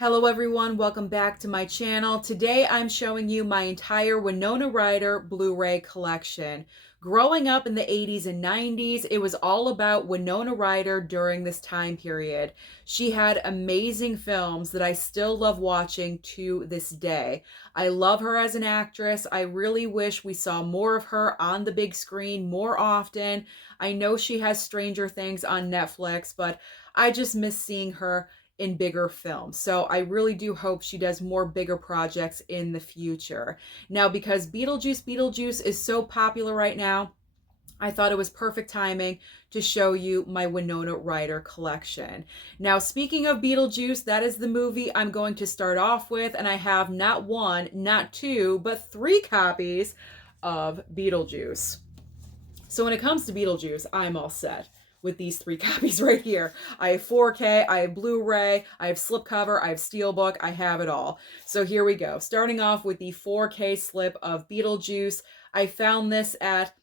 Hello everyone, welcome back to my channel. Today I'm showing you my entire Winona Ryder Blu-ray collection. Growing up in the 80s and 90s, it was all about Winona Ryder during this time period. She had amazing films that I still love watching to this day. I love her as an actress. I really wish we saw more of her on the big screen more often. I know she has Stranger Things on Netflix, but I just miss seeing her in bigger films. So I really do hope she does more bigger projects in the future. Now, because Beetlejuice is so popular right now, I thought it was perfect timing to show you my Winona Ryder collection. Now, speaking of Beetlejuice, that is the movie I'm going to start off with, and I have not one, not two, but three copies of Beetlejuice. So when it comes to Beetlejuice, I'm all set with these three copies right here. I have 4K, I have Blu-ray, I have slipcover, I have Steelbook, I have it all. So here we go. Starting off with the 4K slip of Beetlejuice. I found this at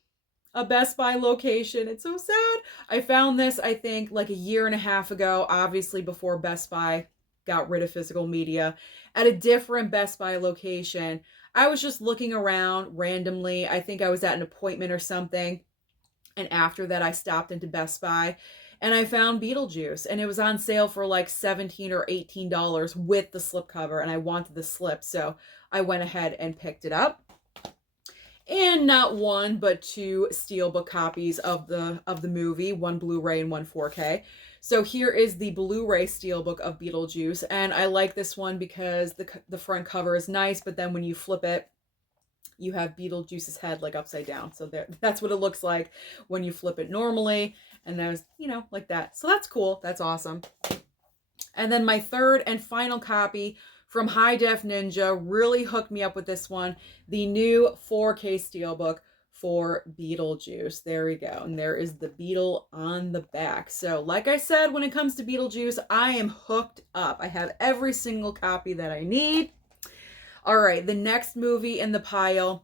a Best Buy location. It's so sad. I found this, I think, like a year and a half ago, obviously before Best Buy got rid of physical media, at a different Best Buy location. I was just looking around randomly. I think I was at an appointment or something. And after that, I stopped into Best Buy and I found Beetlejuice, and it was on sale for like $17 or $18 with the slipcover, and I wanted the slip, so I went ahead and picked it up. And not one, but two Steelbook copies of the movie, one Blu-ray and one 4K. So here is the Blu-ray Steelbook of Beetlejuice, and I like this one because the front cover is nice, but then when you flip it, you have Beetlejuice's head like upside down. So that's what it looks like when you flip it normally. And there's, like that. So that's cool. That's awesome. And then my third and final copy from High Def Ninja really hooked me up with this one. The new 4K Steelbook for Beetlejuice. There we go. And there is the beetle on the back. So like I said, when it comes to Beetlejuice, I am hooked up. I have every single copy that I need. All right, the next movie in the pile,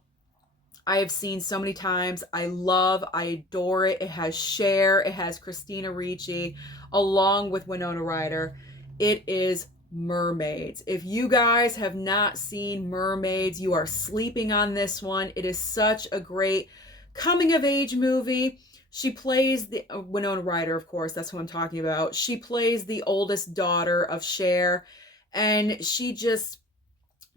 I have seen so many times. I love, I adore it. It has Cher, it has Christina Ricci, along with Winona Ryder. It is Mermaids. If you guys have not seen Mermaids, you are sleeping on this one. It is such a great coming-of-age movie. She plays the Winona Ryder, of course, that's who I'm talking about. She plays the oldest daughter of Cher, and she just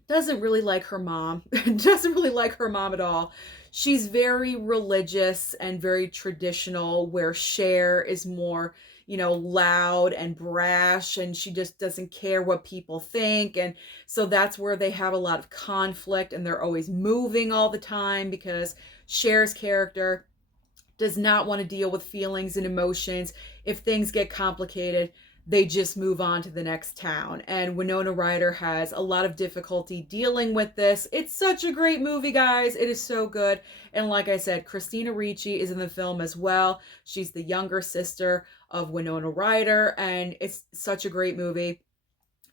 doesn't really like her mom. Doesn't really like her mom at all. She's very religious and very traditional, where Cher is more, loud and brash, and she just doesn't care what people think. And so that's where they have a lot of conflict, and they're always moving all the time because Cher's character does not want to deal with feelings and emotions. If things get complicated, they just move on to the next town. And Winona Ryder has a lot of difficulty dealing with this. It's such a great movie, guys. It is so good. And like I said, Christina Ricci is in the film as well. She's the younger sister of Winona Ryder, and it's such a great movie.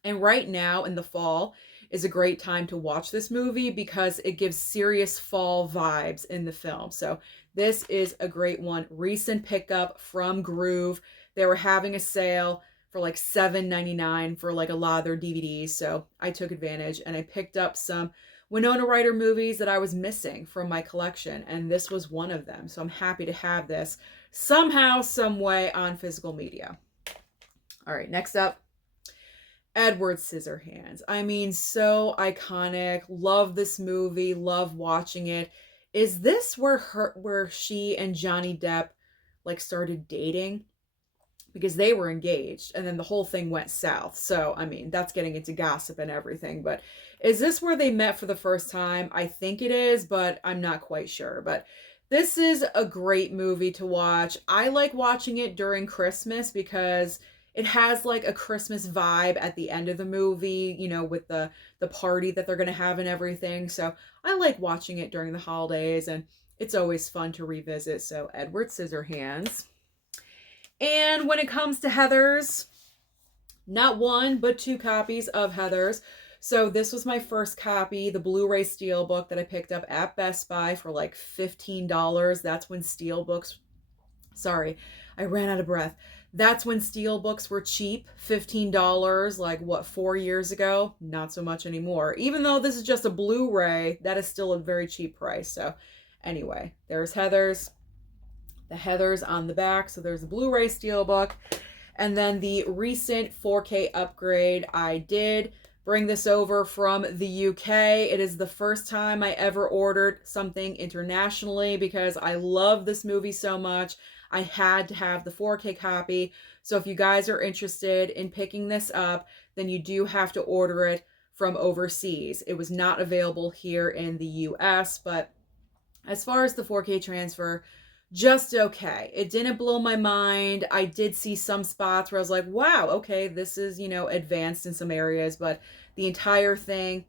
And right now in the fall is a great time to watch this movie because it gives serious fall vibes in the film. So this is a great one. Recent pickup from Groove. They were having a sale for like $7.99 for like a lot of their DVDs. So I took advantage and I picked up some Winona Ryder movies that I was missing from my collection. And this was one of them. So I'm happy to have this somehow, some way on physical media. All right, next up, Edward Scissorhands. I mean, so iconic. Love this movie. Love watching it. Is this where she and Johnny Depp like started dating? Because they were engaged and then the whole thing went south. So, I mean, that's getting into gossip and everything. But is this where they met for the first time? I think it is, but I'm not quite sure. But this is a great movie to watch. I like watching it during Christmas because it has like a Christmas vibe at the end of the movie, with the party that they're going to have and everything. So I like watching it during the holidays, and it's always fun to revisit. So Edward Scissorhands. And when it comes to Heathers, not one, but two copies of Heathers. So this was my first copy, the Blu-ray Steelbook that I picked up at Best Buy for like $15. That's when Steelbooks, sorry, I ran out of breath. That's when steelbooks were cheap, $15, like what, 4 years ago? Not so much anymore. Even though this is just a Blu-ray, that is still a very cheap price. So anyway, there's Heather's. The Heather's on the back. So there's a Blu-ray steelbook. And then the recent 4K upgrade, I did bring this over from the UK. It is the first time I ever ordered something internationally because I love this movie so much. I had to have the 4K copy. So if you guys are interested in picking this up, then you do have to order it from overseas. It was not available here in the US, but as far as the 4K transfer, just okay. It didn't blow my mind. I did see some spots where I was like, wow, okay, this is, advanced in some areas, but the entire thing,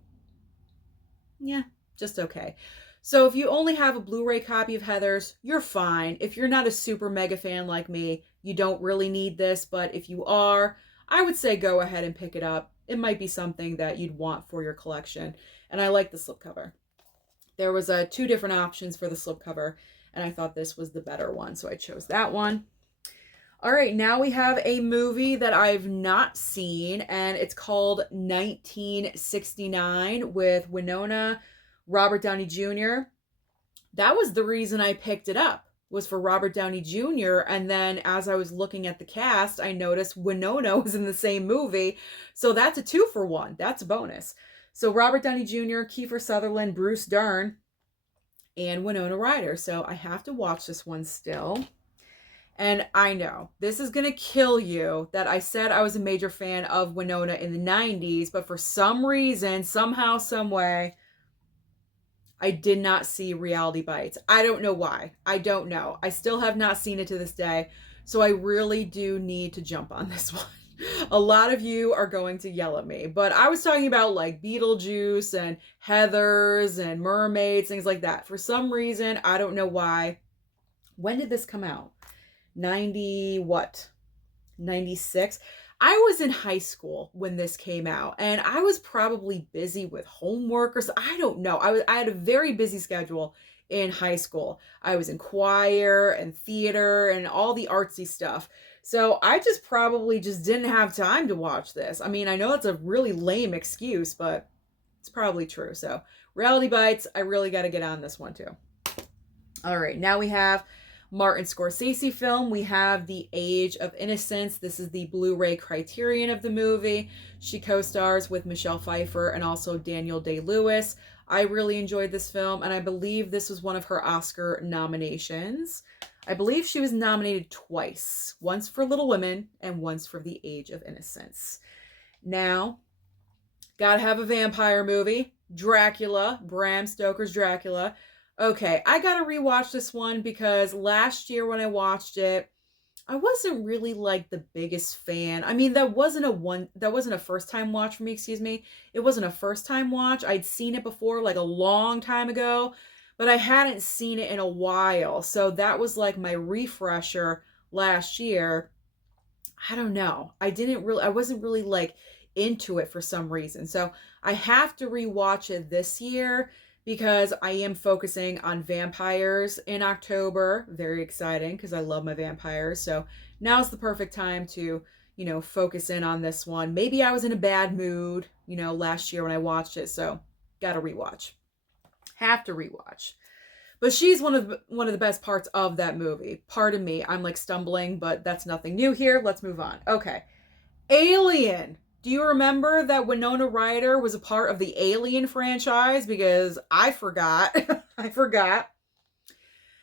yeah, just okay. So if you only have a Blu-ray copy of Heather's, you're fine. If you're not a super mega fan like me, you don't really need this, but if you are, I would say go ahead and pick it up. It might be something that you'd want for your collection. And I like the slipcover. There was two different options for the slipcover, and I thought this was the better one, so I chose that one. All right, now we have a movie that I've not seen, and it's called 1969 with Winona, Robert Downey Jr. That was the reason I picked it up, was for Robert Downey Jr. And then as I was looking at the cast, I noticed Winona was in the same movie. So that's a 2-for-1. That's a bonus. So Robert Downey Jr., Kiefer Sutherland, Bruce Dern, and Winona Ryder. So I have to watch this one still. And I know this is going to kill you that I said I was a major fan of Winona in the 90s, but for some reason, somehow, some way, I did not see Reality Bites. I don't know why. I don't know. I still have not seen it to this day. So I really do need to jump on this one. A lot of you are going to yell at me, but I was talking about like Beetlejuice and Heathers and Mermaids, things like that. For some reason, I don't know why. When did this come out? 90 what? 96? I was in high school when this came out, and I was probably busy with homework or so. I don't know. I had a very busy schedule in high school. I was in choir and theater and all the artsy stuff. So I probably didn't have time to watch this. I mean, I know it's a really lame excuse, but it's probably true. So Reality Bites, I really got to get on this one too. All right, now we have Martin Scorsese film. We have The Age of Innocence. This is the Blu-ray Criterion of the movie. She co-stars with Michelle Pfeiffer and also Daniel Day-Lewis. I really enjoyed this film, and I believe this was one of her Oscar nominations. I believe she was nominated twice, once for Little Women and once for The Age of Innocence. Now, gotta have a vampire movie. Dracula, Bram Stoker's Dracula. Okay, I gotta rewatch this one because last year when I watched it, I wasn't really like the biggest fan. I mean, that wasn't a first time watch for me, excuse me. It wasn't a first time watch. I'd seen it before like a long time ago, but I hadn't seen it in a while. So that was like my refresher last year. I don't know. I wasn't really like into it for some reason. So I have to rewatch it this year because I am focusing on vampires in October. Very exciting because I love my vampires. So now's the perfect time to, focus in on this one. Maybe I was in a bad mood, last year when I watched it. So gotta rewatch. Have to rewatch. But she's one of the best parts of that movie. Pardon me, I'm like stumbling, but that's nothing new here. Let's move on. Okay. Alien. Do you remember that Winona Ryder was a part of the Alien franchise? Because I forgot. I forgot.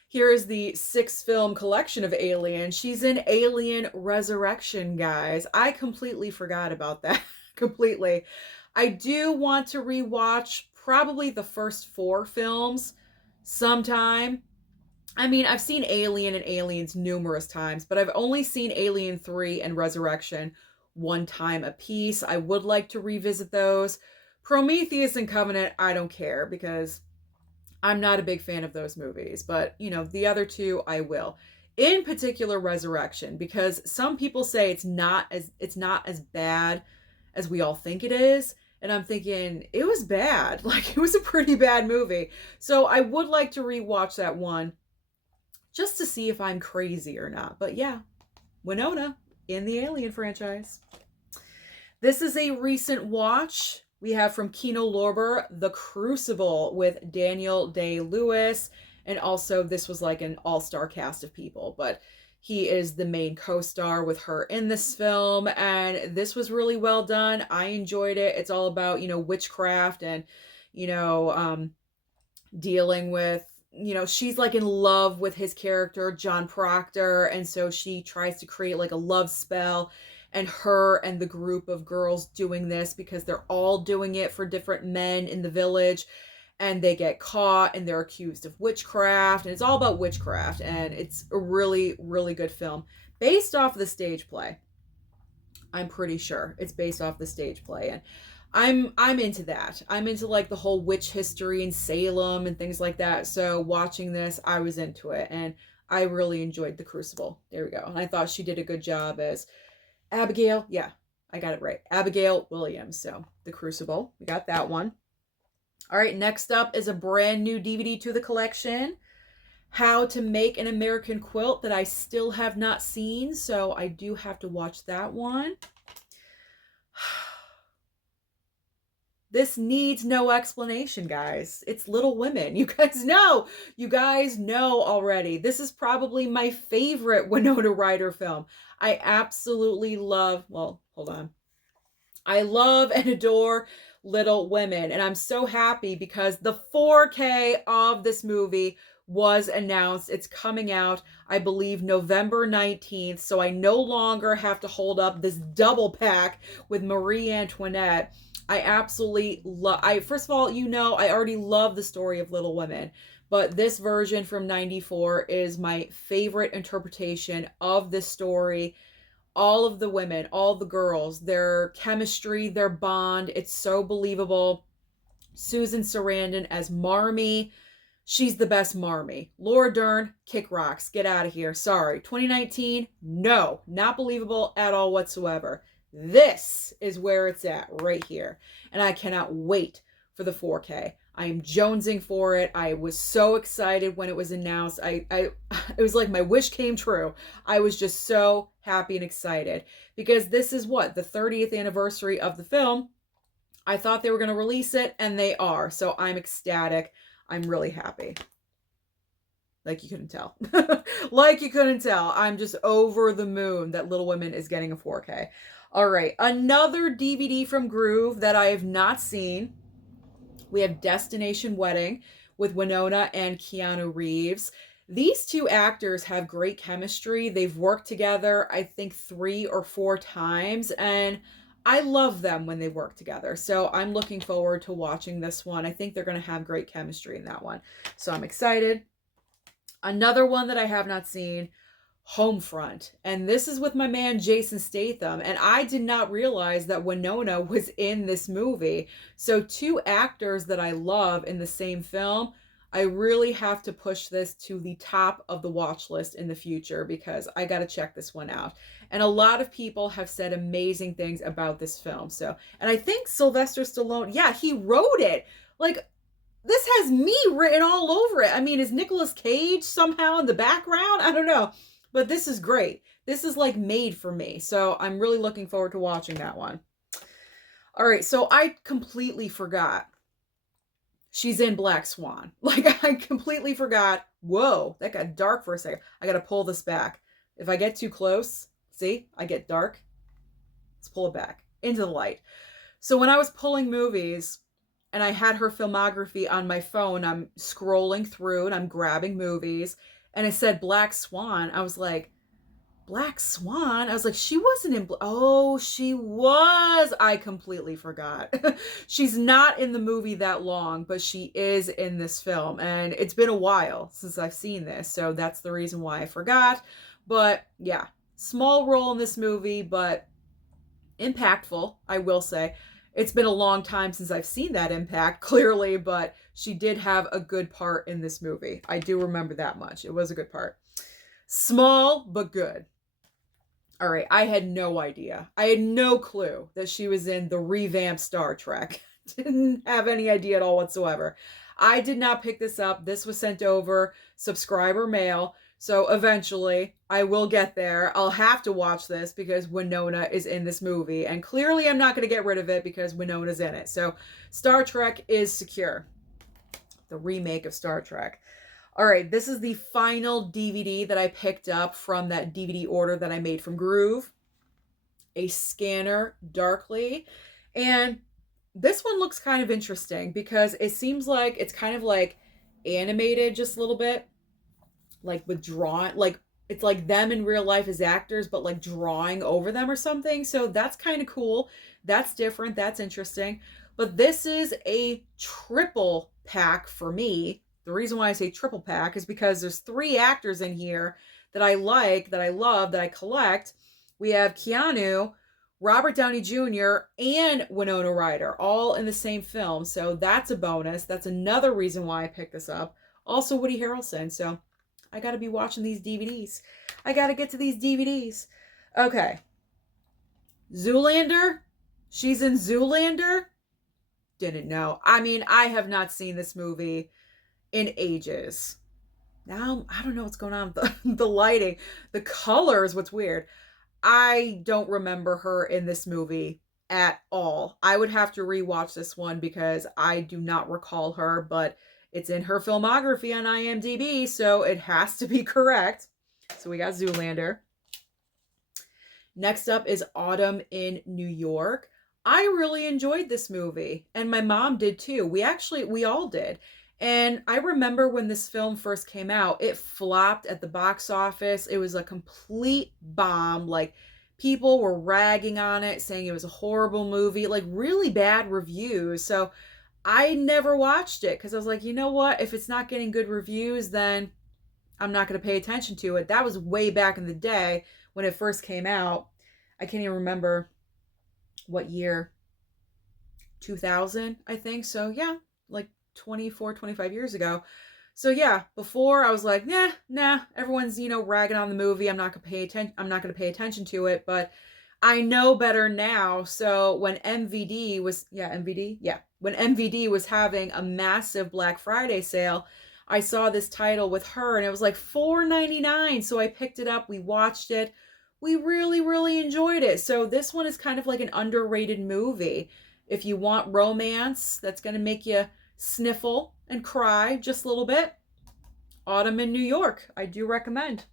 Here is the 6-film collection of Alien. She's in Alien Resurrection, guys. I completely forgot about that. Completely. I do want to rewatch probably the first 4 films sometime. I mean, I've seen Alien and Aliens numerous times, but I've only seen Alien 3 and Resurrection one time a piece. I would like to revisit those. Prometheus and Covenant, I don't care because I'm not a big fan of those movies, but the other 2 I will. In particular Resurrection, because some people say it's not as bad as we all think it is, and I'm thinking it was bad. Like it was a pretty bad movie. So I would like to rewatch that one just to see if I'm crazy or not. But yeah, Winona, in the Alien franchise. This is a recent watch. We have from Kino Lorber, The Crucible with Daniel Day-Lewis. And also, this was like an all-star cast of people, but he is the main co-star with her in this film. And this was really well done. I enjoyed it. It's all about, witchcraft and, dealing with, she's like in love with his character, John Proctor. And so she tries to create like a love spell, and her and the group of girls doing this because they're all doing it for different men in the village, and they get caught and they're accused of witchcraft, and it's all about witchcraft, and it's a really, really good film based off the stage play. I'm pretty sure it's based off the stage play, and I'm into that. I'm into like the whole witch history in Salem and things like that. So watching this, I was into it, and I really enjoyed The Crucible. There we go. And I thought she did a good job as Abigail. Yeah, I got it right. Abigail Williams. So The Crucible, we got that one. All right, next up is a brand new DVD to the collection. How to Make an American Quilt, that I still have not seen, so I do have to watch that one. This needs no explanation, guys. It's Little Women. You guys know. You guys know already. This is probably my favorite Winona Ryder film. I absolutely love, well, hold on. I love and adore Little Women. And I'm so happy because the 4K of this movie was announced. It's coming out, I believe, November 19th. So I no longer have to hold up this double pack with Marie Antoinette. I absolutely love, first of all, I already love the story of Little Women, but this version from 94 is my favorite interpretation of this story. All of the women, all the girls, their chemistry, their bond, it's so believable. Susan Sarandon as Marmee. She's the best Marmee. Laura Dern, kick rocks. Get out of here. Sorry. 2019, no, not believable at all whatsoever. This is where it's at right here. And I cannot wait for the 4K. I am jonesing for it. I was so excited when it was announced. It was like my wish came true. I was just so happy and excited because this is what, the 30th anniversary of the film. I thought they were going to release it, and they are. So I'm ecstatic. I'm really happy. Like you couldn't tell. Like you couldn't tell. I'm just over the moon that Little Women is getting a 4K. All right, another DVD from Groove that I have not seen. We have Destination Wedding with Winona and Keanu Reeves. These two actors have great chemistry. They've worked together, I think, 3 or 4 times, and I love them when they work together. So I'm looking forward to watching this one. I think they're going to have great chemistry in that one. So I'm excited. Another one that I have not seen, Homefront. And this is with my man Jason Statham. And I did not realize that Winona was in this movie. So 2 actors that I love in the same film. I really have to push this to the top of the watch list in the future because I got to check this one out. And a lot of people have said amazing things about this film. So, and I think Sylvester Stallone, yeah, he wrote it. Like, this has me written all over it. I mean, is Nicolas Cage somehow in the background? I don't know. But this is great. This is like made for me. So I'm really looking forward to watching that one. All right, so I completely forgot. She's in Black Swan. Like, I completely forgot. Whoa, that got dark for a second. I got to pull this back. If I get too close, see, I get dark. Let's pull it back into the light. So when I was pulling movies and I had her filmography on my phone, I'm scrolling through and I'm grabbing movies and it said Black Swan. I was like, Black Swan? I was like, she wasn't in... Oh, she was. I completely forgot. She's not in the movie that long, but she is in this film. And it's been a while since I've seen this, so that's the reason why I forgot. But yeah, small role in this movie, but impactful, I will say. It's been a long time since I've seen that impact, clearly, but she did have a good part in this movie. I do remember that much. It was a good part. Small, but good. All right, I had no idea. I had no clue that she was in the revamped Star Trek. Didn't have any idea at all whatsoever. I did not pick this up. This was sent over subscriber mail. So eventually I will get there. I'll have to watch this because Winona is in this movie. And clearly I'm not going to get rid of it because Winona's in it. So Star Trek is secure. The remake of Star Trek. All right, this is the final DVD that I picked up from that DVD order that I made from Groove. A Scanner Darkly. And this one looks kind of interesting because it seems like it's kind of like animated just a little bit, like with drawing, like it's like them in real life as actors, but like drawing over them or something. So that's kind of cool. That's different. That's interesting. But this is a triple pack for me. The reason why I say triple pack is because there's 3 actors in here that I like, that I love, that I collect. We have Keanu, Robert Downey Jr., and Winona Ryder, all in the same film. So that's a bonus. That's another reason why I picked this up. Also Woody Harrelson. So I got to be watching these DVDs. I got to get to these DVDs. Okay. Zoolander. She's in Zoolander. Didn't know. I mean, I have not seen this movie in ages. Now, I don't know what's going on with the lighting. The colors, what's weird. I don't remember her in this movie at all. I would have to rewatch this one because I do not recall her, but it's in her filmography on IMDb, so it has to be correct. So we got Zoolander. Next up is Autumn in New York. I really enjoyed this movie, and my mom did too. We all did. And I remember when this film first came out, it flopped at the box office. It was a complete bomb. Like, people were ragging on it, saying it was a horrible movie, like really bad reviews. So I never watched it because I was like, you know what? If it's not getting good reviews, then I'm not going to pay attention to it. That was way back in the day when it first came out. I can't even remember what year. 2000, I think. So yeah, like 24, 25 years ago. So yeah, before I was like, nah, everyone's, ragging on the movie. I'm not going to pay attention to it, but I know better now. So when MVD was having a massive Black Friday sale, I saw this title with her and it was like $4.99. So I picked it up, we watched it. We really, really enjoyed it. So this one is kind of like an underrated movie. If you want romance that's going to make you sniffle and cry just a little bit, Autumn in New York, I do recommend.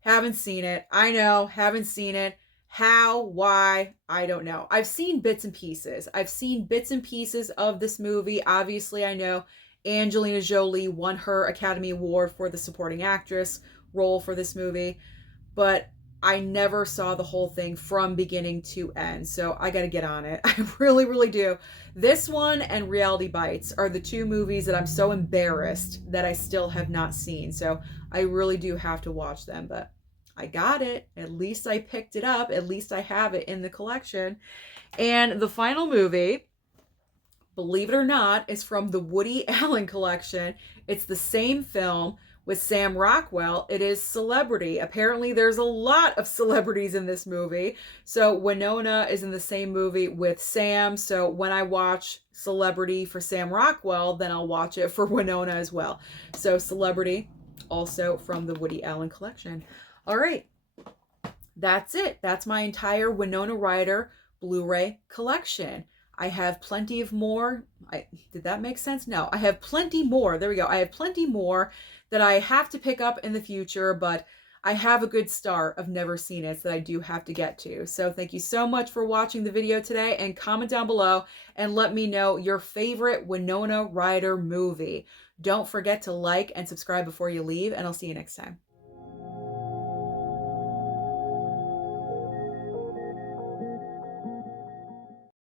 Haven't seen it. I know, haven't seen it. How, why, I don't know. I've seen bits and pieces. Of this movie. Obviously, I know Angelina Jolie won her Academy Award for the supporting actress role for this movie, but I never saw the whole thing from beginning to end. So I got to get on it. I really, really do. This one and Reality Bites are the 2 movies that I'm so embarrassed that I still have not seen. So I really do have to watch them, but I got it. At least I picked it up. At least I have it in the collection. And the final movie, believe it or not, is from the Woody Allen collection. It's the same film with Sam Rockwell. It is Celebrity. Apparently there's a lot of celebrities in this movie. So Winona is in the same movie with Sam. So when I watch Celebrity for Sam Rockwell, then I'll watch it for Winona as well. So Celebrity, also from the Woody Allen collection. All right. That's it. That's my entire Winona Ryder Blu-ray collection. I have plenty of more. Did that make sense? No, I have plenty more. There we go. I have plenty more that I have to pick up in the future, but I have a good start of never seen it that I do have to get to. So thank you so much for watching the video today, and comment down below and let me know your favorite Winona Ryder movie. Don't forget to like and subscribe before you leave, and I'll see you next time.